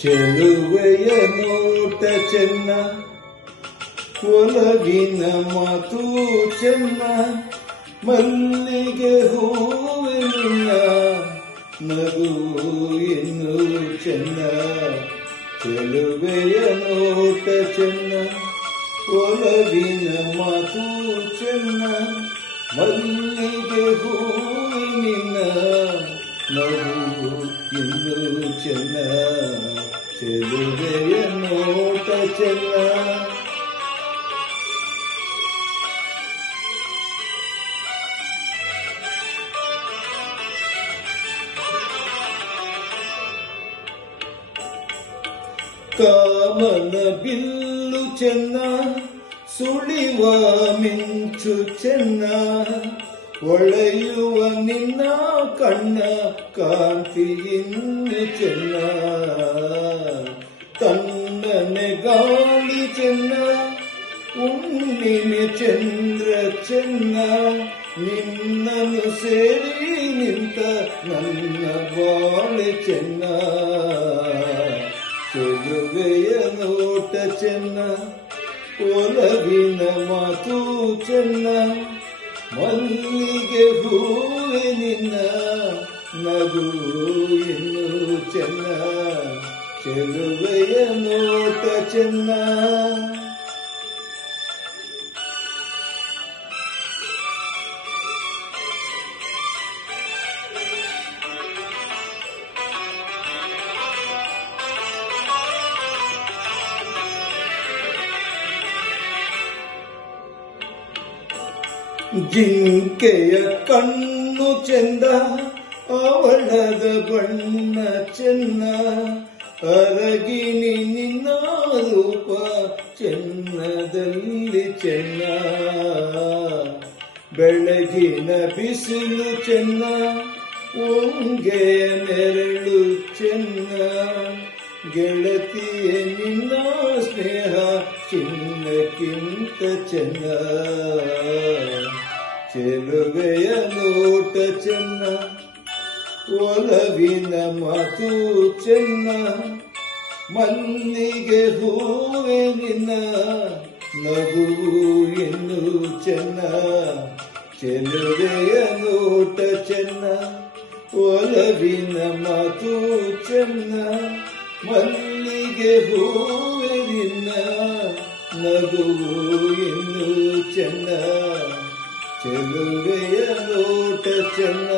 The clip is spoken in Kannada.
ಚೆಲುವೆಯ ನೋಟ ಚೆನ್ನ, ಒಲವಿನ ಮಾತು ಚೆನ್ನ, ಮಲ್ಲಿಗೆ ಹೂವಿನ ನಗು ಇನ್ನು ಚೆನ್ನ. ಚೆಲುವೆಯ ನೋಟ ಚೆನ್ನ, ಒಲವಿನ ಮಾತು ಚೆನ್ನ, ಮಲ್ಲಿಗೆ ಹೂವಿನ ನಗು ಇನ್ನು ಚೆನ್ನ. ಚೆಲುವೆಯ ನೋಟ ಚೆನ್ನ. ಕಾಮನ ಬಿಲ್ಲು ಚೆನ್ನ, ಸುಳಿವ ಮಿಂಚು ಚೆನ್ನ, ಹೊಳೆಯುವ ನಿನ್ನ ಕಣ್ಣ ಕಾಂತಿ ಇನ್ನು ಚೆನ್ನ. ತಣ್ಣನೆ ಗಾಳಿ ಚೆನ್ನ, ಹುಣ್ಣಿಮೆ ಚಂದ್ರ ಚೆನ್ನ, ನಿನ್ನನ್ನು ಸೇರಿ ನಿಂತ ನನ್ನ ಬಾಳೆ ಚೆನ್ನ. ಚೆಲುವೆಯ ನೋಟ ಚೆನ್ನ, ಒಲವಿನ ಮಾತು ಚೆನ್ನ, ಮಲ್ಲಿಗೆ ಹೂವೆ ನಿನ್ನ ನಗು ಇನ್ನು ಚೆನ್ನ. ಚೆಲುವೆಯ ನೋಟ ಚೆನ್ನ. ಜಿಂಕೆಯ ಕಣ್ಣು ಚೆಂದ, ಅವಳದ ಬಣ್ಣ ಚೆನ್ನ, ಅರಗಿನಿ ನಿನ್ನ ರೂಪ ಚೆನ್ನದಲ್ಲಿ ಚೆನ್ನ. ಬೆಳಗಿನ ಬಿಸಿಲು ಚೆನ್ನ, ಹೊಂಗೆಯ ನೆರಳು ಚೆನ್ನ, ಗೆಳತಿಯ ನಿನ್ನ ಸ್ನೇಹ ಚಿನ್ನಕ್ಕಿಂತ ಚೆನ್ನ. ಚೆಲುವೆಯ ನೋಟ ಚೆನ್ನ, ಒಲವಿನ ಮಾತು ಚೆನ್ನ, ಮಲ್ಲಿಗೆ ಹೂವೆ ನಿನ್ನ ನಗು ಇನ್ನು ಚೆನ್ನ. ಚೆಲುವೆಯ ನೋಟ ಚೆನ್ನ, ಒಲವಿನ ಮಾತು ಚೆನ್ನ, ಮಲ್ಲಿಗೆ ಹೂವೆ ನಿನ್ನ ನಗು ಇನ್ನು ಚೆನ್ನ. ಚೆಲುವೆಯ ನೋಟ ಚೆನ್ನ.